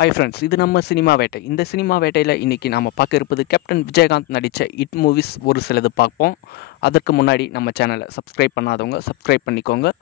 Hi friends, இது நம்ம cinema வேட்டை. இந்த சினிமா வேட்டையில் இன்றைக்கி நம்ம பார்க்க இருப்பது கேப்டன் விஜயகாந்த் நடித்த இட் மூவிஸ் ஒரு சிலது பார்ப்போம். அதற்கு முன்னாடி நம்ம சேனலை சப்ஸ்கிரைப் பண்ணாதவங்க சப்ஸ்கிரைப் பண்ணிக்கோங்க.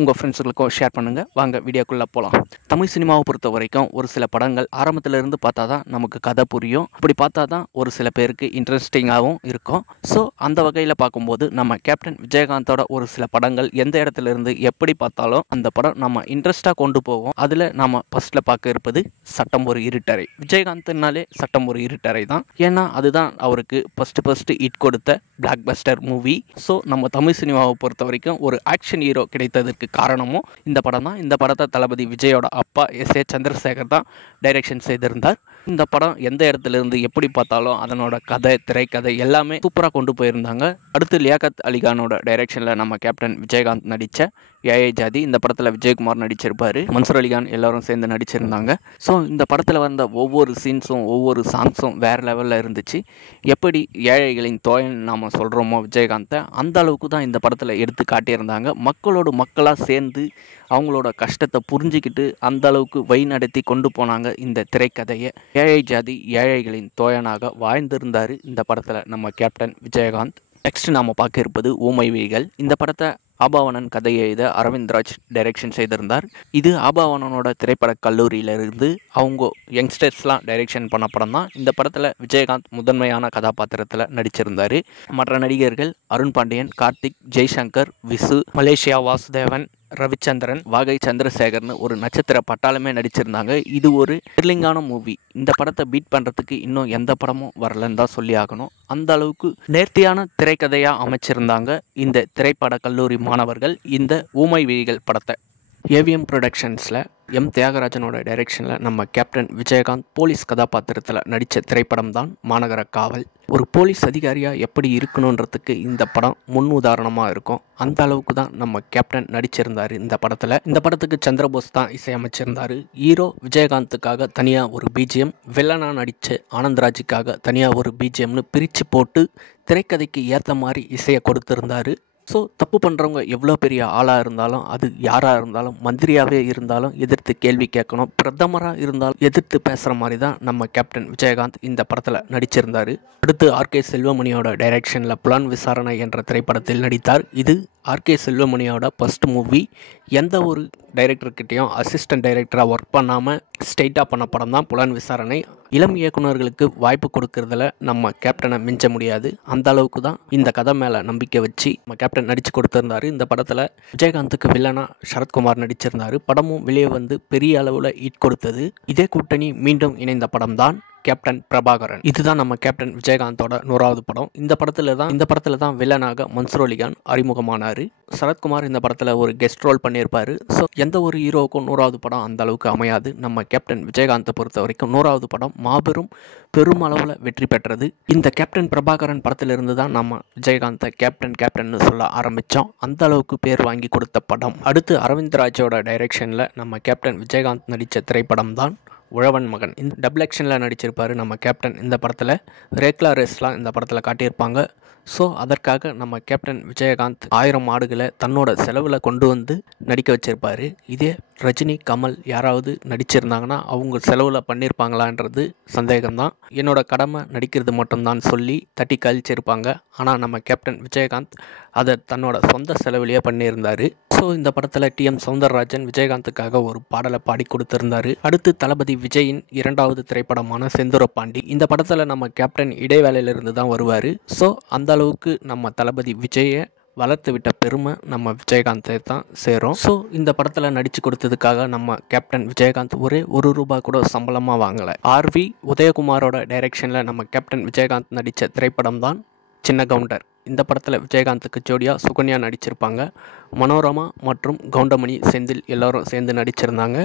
உங்கள் ஃப்ரெண்ட்ஸுகளுக்கும் ஷேர் பண்ணுங்கள். வாங்க வீடியோக்குள்ளே போகலாம். தமிழ் சினிமாவை பொறுத்த வரைக்கும் ஒரு சில படங்கள் ஆரம்பத்திலிருந்து பார்த்தா தான் நமக்கு கதை புரியும். அப்படி பார்த்தா தான் ஒரு சில பேருக்கு இன்ட்ரெஸ்டிங்காகவும் இருக்கும். ஸோ அந்த வகையில் பார்க்கும்போது நம்ம கேப்டன் விஜயகாந்தோட ஒரு சில படங்கள் எந்த இடத்துல இருந்து எப்படி பார்த்தாலும் அந்த படம் நம்ம இன்ட்ரெஸ்ட்டாக கொண்டு போகும். அதில் நம்ம ஃபஸ்ட்டில் பார்க்க இருப்பது சட்டம் ஒரு இருட்டறை. விஜயகாந்த்னாலே சட்டம் ஒரு இருட்டறை தான். ஏன்னா அதுதான் அவருக்கு ஃபஸ்ட்டு ஹிட் கொடுத்த பிளாக் பஸ்டர் மூவி. ஸோ நம்ம தமிழ் சினிமாவை பொறுத்த வரைக்கும் ஒரு ஆக்ஷன் ஹீரோ கிடைத்ததற்கு காரணமும் இந்த படம் தான். இந்த படத்தை தளபதி விஜயோட அப்பா எஸ்.ஏ. சந்திரசேகர் தான் டைரக்ஷன் செய்திருந்தார். இந்த படம் எந்த இடத்துல இருந்து எப்படி பார்த்தாலும் அதனோட கதை, திரைக்கதை எல்லாமே சூப்பராக கொண்டு போயிருந்தாங்க. அடுத்து லியாகத் அலிகானோட டைரக்ஷனில் நம்ம கேப்டன் விஜயகாந்த் நடித்த ஏஐ ஜாதி, இந்த படத்தில் விஜயகுமார் நடிச்சிருப்பார். மன்சூர் அலிகான் எல்லாரும் சேர்ந்து நடிச்சிருந்தாங்க. ஸோ இந்த படத்தில் வந்த ஒவ்வொரு சீன்ஸும் ஒவ்வொரு சாங்ஸும் வேறு லெவலில் இருந்துச்சு. எப்படி ஏழைகளின் தோயன் நாம் சொல்கிறோமோ விஜயகாந்தை, அந்த அளவுக்கு தான் இந்த படத்தில் எடுத்து காட்டியிருந்தாங்க. மக்களோடு மக்களாக சேர்ந்து அவங்களோட கஷ்டத்தை புரிஞ்சிக்கிட்டு அந்த அளவுக்கு வழி நடத்தி கொண்டு போனாங்க இந்த திரைக்கதையை. ஏழை ஜாதி ஏழைகளின் தோயனாக வாழ்ந்திருந்தார் இந்த படத்தில் நம்ம கேப்டன் விஜயகாந்த். நெக்ஸ்ட் நாம் பார்க்க இருப்பது ஊமை விழிகள். இந்த படத்தை ஆபாவனன் கதையை எழுத அரவிந்த்ராஜ் டைரக்ஷன் செய்திருந்தார். இது ஆபாவனனோட திரைப்பட கல்லூரியிலிருந்து அவங்க யங்ஸ்டர்ஸ்லாம் டைரக்ஷன் பண்ண படம் தான். இந்த படத்தில் விஜயகாந்த் முதன்மையான கதாபாத்திரத்தில் நடிச்சிருந்தார். மற்ற நடிகர்கள் அருண் பாண்டியன், கார்த்திக், ஜெய்சங்கர், விசு, மலேசியா வாசுதேவன், ரவிச்சந்திரன், வாகை சந்திரசேகர்னு ஒரு நட்சத்திர பட்டாளமே நடிச்சிருந்தாங்க. இது ஒரு த்ரில்லிங்கான மூவி. இந்த படத்தை பீட் பண்ணுறதுக்கு இன்னும் எந்த படமும் வரலன்னு தான் சொல்லி ஆகணும். அந்த அளவுக்கு நேர்த்தியான திரைக்கதையாக அமைச்சிருந்தாங்க இந்த திரைப்பட கல்லூரி மாணவர்கள் இந்த ஊமை விழிகள் படத்தை. ஏவிஎம் ப்ரொடக்ஷன்ஸில் எம் தியாகராஜனோட டைரக்ஷனில் நம்ம கேப்டன் விஜயகாந்த் போலீஸ் கதாபாத்திரத்தில் நடித்த திரைப்படம் தான் மாநகர காவல். ஒரு போலீஸ் அதிகாரியாக எப்படி இருக்கணுன்றதுக்கு இந்த படம் முன் உதாரணமாக இருக்கும். அந்த அளவுக்கு தான் நம்ம கேப்டன் நடிச்சிருந்தார் இந்த படத்தில். இந்த படத்துக்கு சந்திரபோஸ் தான் இசையமைச்சிருந்தார். ஹீரோ விஜயகாந்துக்காக தனியாக ஒரு பிஜிஎம், வில்லனா நடித்த ஆனந்த்ராஜுக்காக தனியாக ஒரு பிஜிஎம்னு பிரித்து போட்டு திரைக்கதைக்கு ஏற்ற மாதிரி இசையை கொடுத்துருந்தார். ஸோ தப்பு பண்ணுறவங்க எவ்வளோ பெரிய ஆளாக இருந்தாலும், அது யாராக இருந்தாலும், மந்திரியாகவே இருந்தாலும் எதிர்த்து கேள்வி கேட்கணும். பிரதமராக இருந்தாலும் எதிர்த்து பேசுகிற மாதிரி தான் நம்ம கேப்டன் விஜயகாந்த் இந்த படத்தில் நடிச்சிருந்தார். அடுத்து ஆர்கே செல்வமணியோட டைரக்ஷனில் புலன் விசாரணை என்ற திரைப்படத்தில் நடித்தார். இது ஆர்கே செல்வமணியோட ஃபஸ்ட் மூவி. எந்த ஒரு டைரக்டர்கிட்டையும் அசிஸ்டன்ட் டைரக்டராக ஒர்க் பண்ணாமல் ஸ்ட்ரெயிட்டாக பண்ண படம் தான் புலன் விசாரணை. இளம் இயக்குநர்களுக்கு வாய்ப்பு கொடுக்கறதுல நம்ம கேப்டனை மிஞ்ச முடியாது. அந்த அளவுக்கு தான் இந்த கதை மேலே நம்பிக்கை வச்சு நம்ம கேப்டன் நடித்து கொடுத்துருந்தாரு. இந்த படத்தில் விஜயகாந்துக்கு வில்லனா சரத்குமார் நடிச்சிருந்தார். படமும் வெளியே வந்து பெரிய அளவில் ஹிட் கொடுத்தது. இதே கூட்டணி மீண்டும் இணைந்த படம் தான் கேப்டன் பிரபாகரன். இதுதான் நம்ம கேப்டன் விஜயகாந்தோட 100வது படம். இந்த படத்தில் தான் வில்லனாக மன்சூர் அலிகான் அறிமுகமானார். சரத்குமார் இந்த படத்தில் ஒரு கெஸ்ட் ரோல் பண்ணியிருப்பார். ஸோ எந்த ஒரு ஹீரோவுக்கும் 100வது படம் அந்த அளவுக்கு அமையாது. நம்ம கேப்டன் விஜயகாந்தை பொறுத்த வரைக்கும் 100வது படம் மாபெரும் பெருமளவில் வெற்றி பெற்றது. இந்த கேப்டன் பிரபாகரன் படத்திலிருந்து தான் நம்ம விஜயகாந்தை கேப்டன் சொல்ல ஆரம்பித்தோம். அந்த அளவுக்கு பேர் வாங்கி கொடுத்த படம். அடுத்து அரவிந்த்ராஜோட டைரக்ஷனில் நம்ம கேப்டன் விஜயகாந்த் நடித்த திரைப்படம் தான் உழவன் மகன். இந்த டபுள் ஆக்ஷனில் நடிச்சிருப்பார் நம்ம கேப்டன். இந்த படத்தில் ரேக்லா ரேஸ்லாம் இந்த படத்தில் காட்டியிருப்பாங்க. ஸோ அதற்காக நம்ம கேப்டன் விஜயகாந்த் 1000 ஆடுகளை தன்னோட செலவில் கொண்டு வந்து நடிக்க வச்சிருப்பார். இதே ரஜினி, கமல் யாராவது நடிச்சிருந்தாங்கன்னா அவங்க செலவில் பண்ணியிருப்பாங்களான்றது சந்தேகம்தான். என்னோட கடமை நடிக்கிறது மட்டும்தான் சொல்லி தட்டி கழிச்சிருப்பாங்க. ஆனால் நம்ம கேப்டன் விஜயகாந்த் அதை தன்னோட சொந்த செலவிலேயே பண்ணியிருந்தார். ஸோ இந்த படத்தில் டிஎம் சௌந்தரராஜன் விஜயகாந்துக்காக ஒரு பாடலை பாடி கொடுத்துருந்தாரு. அடுத்து தளபதி விஜயின் 2வது திரைப்படமான செந்தூரப்பாண்டி. இந்த படத்தில் நம்ம கேப்டன் இடைவேளையிலிருந்து தான் வருவார். ஸோ அந்த அளவுக்கு நம்ம தளபதி விஜயை வளர்த்து விட்ட பெருமை நம்ம விஜயகாந்தை தான் சேரும். ஸோ இந்த படத்தில் நடித்து கொடுத்ததுக்காக நம்ம கேப்டன் விஜயகாந்த் ஒரே ₹1 கூட சம்பளமாக வாங்கலை. ஆர்வி உதயகுமாரோட டைரக்ஷனில் நம்ம கேப்டன் விஜயகாந்த் நடித்த திரைப்படம் தான் சின்ன கவுண்டர். இந்த படத்தில் விஜயகாந்துக்கு ஜோடியாக சுகன்யா நடிச்சிருப்பாங்க. மனோரமா மற்றும் கவுண்டமணி, செந்தில் எல்லோரும் சேர்ந்து நடிச்சிருந்தாங்க.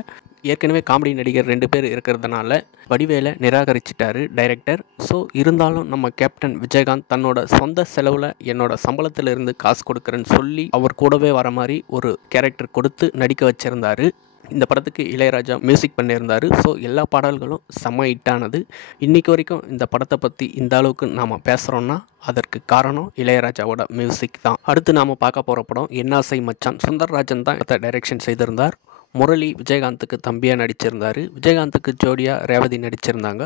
ஏற்கனவே காமெடி நடிகர் 2 பேர் இருக்கிறதுனால வடிவேலை நிராகரிச்சிட்டாரு டைரக்டர். ஸோ இருந்தாலும் நம்ம கேப்டன் விஜயகாந்த் தன்னோட சொந்த செலவில் என்னோட சம்பளத்திலிருந்து காசு கொடுக்குறேன்னு சொல்லி அவர் கூடவே வர மாதிரி ஒரு கேரக்டர் கொடுத்து நடிக்க வச்சுருந்தாரு. இந்த படத்துக்கு இளையராஜா மியூசிக் பண்ணியிருந்தார். ஸோ எல்லா பாடல்களும் செம்ம ஹிட்டானது. இன்றைக்கி வரைக்கும் இந்த படத்தை பற்றி இந்த அளவுக்கு நாம் பேசுகிறோன்னா அதற்கு காரணம் இளையராஜாவோட மியூசிக் தான். அடுத்து நாம் பார்க்க போகிற படம் என்னாசை மச்சான். சுந்தர்ராஜன் தான் டைரக்ஷன் செய்திருந்தார். முரளி விஜயகாந்துக்கு தம்பியாக நடிச்சிருந்தார். விஜயகாந்துக்கு ஜோடியாக ரேவதி நடிச்சிருந்தாங்க.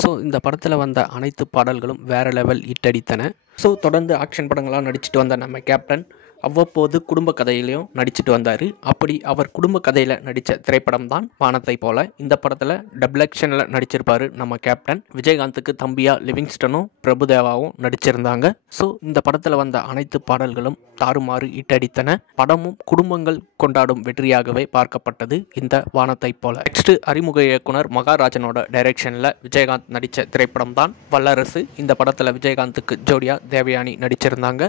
ஸோ இந்த படத்தில் வந்த அனைத்து பாடல்களும் வேறு லெவல் ஹிட் அடித்தன. ஸோ தொடர்ந்து ஆக்ஷன் படங்களாக நடிச்சிட்டு வந்த நம்ம கேப்டன் அவ்வப்போது குடும்ப கதையிலையும் நடிச்சிட்டு வந்தார். அப்படி அவர் குடும்ப கதையில் நடித்த திரைப்படம் தான் வானத்தை போல. இந்த படத்தில் டபுள் ஆக்ஷனில் நடிச்சிருப்பார் நம்ம கேப்டன். விஜயகாந்துக்கு தம்பியாக லிவிங்ஸ்டனும் பிரபுதேவாவும் நடிச்சிருந்தாங்க. ஸோ இந்த படத்தில் வந்த அனைத்து பாடல்களும் தாறுமாறு ஹிட் அடித்தன. படமும் குடும்பங்கள் கொண்டாடும் வெற்றியாகவே பார்க்கப்பட்டது இந்த வானத்தை போல. நெக்ஸ்ட் அறிமுக இயக்குனர் மகாராஜனோட டைரக்ஷனில் விஜயகாந்த் நடித்த திரைப்படம் தான் வல்லரசு. இந்த படத்தில் விஜயகாந்துக்கு ஜோடியா தேவயானி நடிச்சிருந்தாங்க.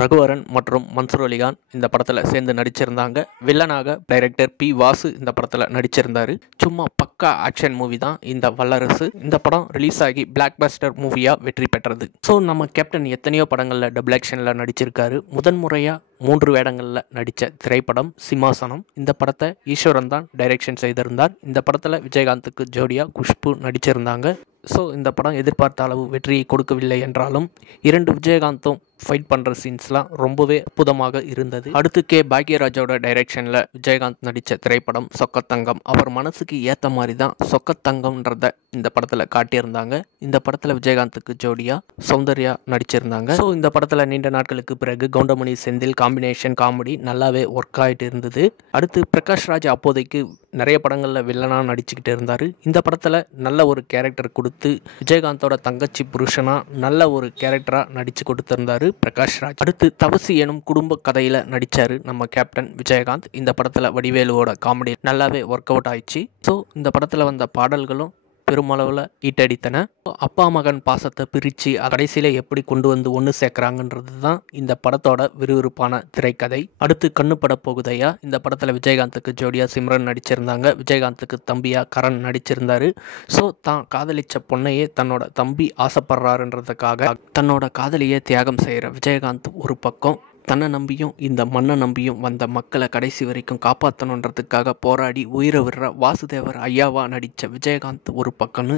ரகுவரன் மற்றும் மன்சூர் அலிகான் இந்த படத்தில் சேர்ந்து நடிச்சிருந்தாங்க. வில்லனாக டைரக்டர் பி வாசு இந்த படத்தில் நடிச்சிருந்தாரு. சும்மா பக்கா ஆக்ஷன் மூவி தான் இந்த வல்லரசு. இந்த படம் ரிலீஸ் ஆகி பிளாக் பஸ்டர் மூவியாக வெற்றி பெற்றது. ஸோ நம்ம கேப்டன் எத்தனையோ படங்களில் டபுள் ஆக்ஷனில் நடிச்சிருக்காரு. முதன்முறையாக 3 வேடங்களில் நடித்த திரைப்படம் சிம்மாசனம். இந்த படத்தை ஈஸ்வரன் தான் டைரக்ஷன் செய்திருந்தார். இந்த படத்தில் விஜயகாந்துக்கு ஜோடியாக குஷ்பு நடிச்சிருந்தாங்க. ஸோ இந்த படம் எதிர்பார்த்த அளவு வெற்றியை கொடுக்கவில்லை என்றாலும் 2 விஜயகாந்தும் ஃபைட் பண்ணுற சீன்ஸ்லாம் ரொம்பவே அற்புதமாக இருந்தது. அடுத்து கே பாக்யராஜோட டைரக்ஷனில் விஜயகாந்த் நடித்த திரைப்படம் சொக்கத்தங்கம். அவர் மனசுக்கு ஏற்ற மாதிரி தான் சொக்கத்தங்கம்ன்றத இந்த படத்தில் காட்டியிருந்தாங்க. இந்த படத்தில் விஜயகாந்துக்கு ஜோடியாக சௌந்தர்யா நடிச்சிருந்தாங்க. ஸோ இந்த படத்தில் நீண்ட நாட்களுக்கு பிறகு கவுண்டமணி செந்தில் காம்பினேஷன் காமெடி நல்லாவே ஒர்க் ஆகிட்டு இருந்தது. அடுத்து பிரகாஷ் ராஜ் அப்போதைக்கு நிறைய படங்களில் வில்லனாக நடிச்சுக்கிட்டு இருந்தார். இந்த படத்தில் நல்ல ஒரு கேரக்டர் கொடுத்து விஜயகாந்தோட தங்கச்சி புருஷனாக நல்ல ஒரு கேரக்டராக நடித்து கொடுத்துருந்தாரு பிரகாஷ் ராஜ். அடுத்து தவசி எனும் குடும்ப கதையில் நடித்தார் நம்ம கேப்டன் விஜயகாந்த். இந்த படத்தில் வடிவேலுவோட காமெடி நல்லாவே ஒர்க் அவுட் ஆயிடுச்சு. ஸோ இந்த படத்தில் வந்த பாடல்களும் பெருமளவில் ஹிட் அடித்தன. அப்பா மகன் பாசத்தை பிரித்து கடைசியில் எப்படி கொண்டு வந்து ஒன்று சேர்க்குறாங்கன்றது தான் இந்த படத்தோட விறுவிறுப்பான திரைக்கதை. அடுத்து கண்ணு பட போகுதையா. இந்த படத்தில் விஜயகாந்துக்கு ஜோடியாக சிம்ரன் நடிச்சிருந்தாங்க. விஜயகாந்துக்கு தம்பியாக கரண் நடிச்சிருந்தார். ஸோ தான் காதலிச்ச பொண்ணையே தன்னோட தம்பி ஆசைப்படுறாருன்றதுக்காக தன்னோட காதலியை தியாகம் செய்கிற விஜயகாந்த் ஒரு பக்கம், தன்னை நம்பியும் இந்த மண்ணை நம்பியும் வந்த மக்களை கடைசி வரைக்கும் காப்பாற்றணுன்றதுக்காக போராடி உயிரை விடுற வாசுதேவர் ஐயாவா நடித்த விஜயகாந்த் ஒரு பக்கம்னு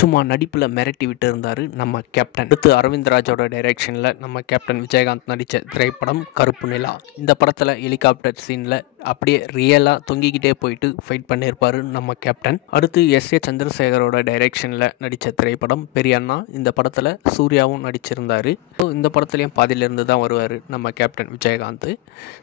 சும்மா நடிப்பில் மிரட்டி விட்டு இருந்தார் நம்ம கேப்டன். அடுத்து அரவிந்த்ராஜோட டைரக்ஷனில் நம்ம கேப்டன் விஜயகாந்த் நடித்த திரைப்படம் கருப்பு நிலா. இந்த படத்தில் ஹெலிகாப்டர் சீனில் அப்படியே ரியலாக தொங்கிக்கிட்டே போயிட்டு ஃபைட் பண்ணியிருப்பார் நம்ம கேப்டன். அடுத்து எஸ்.ஏ. சந்திரசேகரோட டைரக்ஷனில் நடித்த திரைப்படம் பெரியண்ணா. இந்த படத்தில் சூர்யாவும் நடிச்சிருந்தார். ஸோ இந்த படத்துலேயும் பாதியிலிருந்து தான் வருவார் நம்ம கேப்டன் விஜயகாந்த்.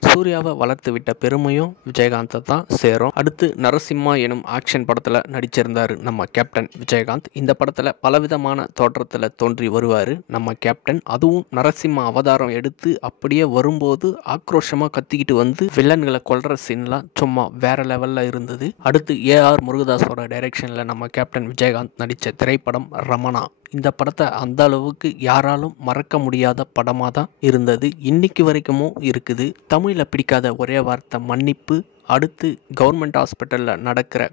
சூர்யாவை வளர்த்து விட்ட பெருமையும் விஜயகாந்தை தான் சேரும். அடுத்து நரசிம்மா எனும் ஆக்ஷன் படத்தில் நடிச்சிருந்தார் நம்ம கேப்டன் விஜயகாந்த். இந்த படத்தில் பலவிதமான தோற்றத்தில் தோன்றி வருவார் நம்ம கேப்டன். அதுவும் நரசிம்ம அவதாரம் எடுத்து அப்படியே வரும்போது ஆக்ரோஷமாக கத்திக்கிட்டு வந்து வில்லன்களை கொல்ற சீன்லாம் சும்மா வேற லெவலில் இருந்தது. அடுத்து ஏஆர் முருகதாஸோட டைரக்ஷனில் நம்ம கேப்டன் விஜயகாந்த் நடித்த திரைப்படம் ரமணா. இந்த படத்தை அந்த அளவுக்கு யாராலும் மறக்க முடியாத படமாக தான் இருந்தது. இன்னைக்கு வரைக்கும் இருக்குது. தமிழில் பிடிக்காத ஒரே வார்த்தை மன்னிப்பு. அடுத்து கவர்மெண்ட் ஹாஸ்பிட்டலில் நடக்கிற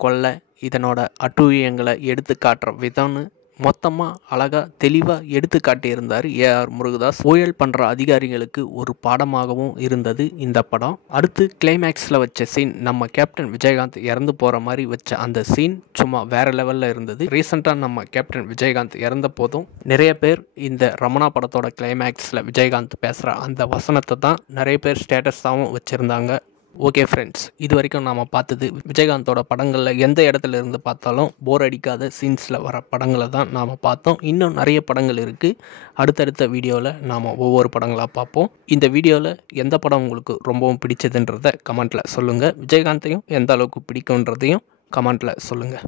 கொலை இதனோட அட்டூழியங்களை எடுத்து காட்டுற விதம்னு மொத்தமாக அழகாக தெளிவாக எடுத்து காட்டியிருந்தார் ஏஆர் முருகதாஸ். ஊழல் பண்ணுற அதிகாரிகளுக்கு ஒரு பாடமாகவும் இருந்தது இந்த படம். அடுத்து கிளைமேக்ஸில் வச்ச சீன், நம்ம கேப்டன் விஜயகாந்த் இறந்து போகிற மாதிரி வச்ச அந்த சீன் சும்மா வேறு லெவலில் இருந்தது. ரீசெண்டாக நம்ம கேப்டன் விஜயகாந்த் இறந்த போதும் நிறைய பேர் இந்த ரமணா படத்தோட கிளைமேக்ஸில் விஜயகாந்த் பேசுகிற அந்த வசனத்தை தான் நிறைய பேர் ஸ்டேட்டஸாகவும் வச்சுருந்தாங்க. ஓகே ஃப்ரெண்ட்ஸ், இது வரைக்கும் நாம் பார்த்தது விஜயகாந்தோட படங்களில் எந்த இடத்துல இருந்து பார்த்தாலும் போர் அடிக்காத சீன்ஸில் வர படங்களை தான் நாம் பார்த்தோம். இன்னும் நிறைய படங்கள் இருக்குது. அடுத்தடுத்த வீடியோவில் நாம் ஒவ்வொரு படங்களாக பார்ப்போம். இந்த வீடியோவில் எந்த படம் உங்களுக்கு ரொம்பவும் பிடிச்சதுன்றதை கமெண்ட்டில் சொல்லுங்கள். விஜயகாந்தையும் எந்த அளவுக்கு பிடிக்குன்றதையும் கமெண்ட்டில் சொல்லுங்கள்.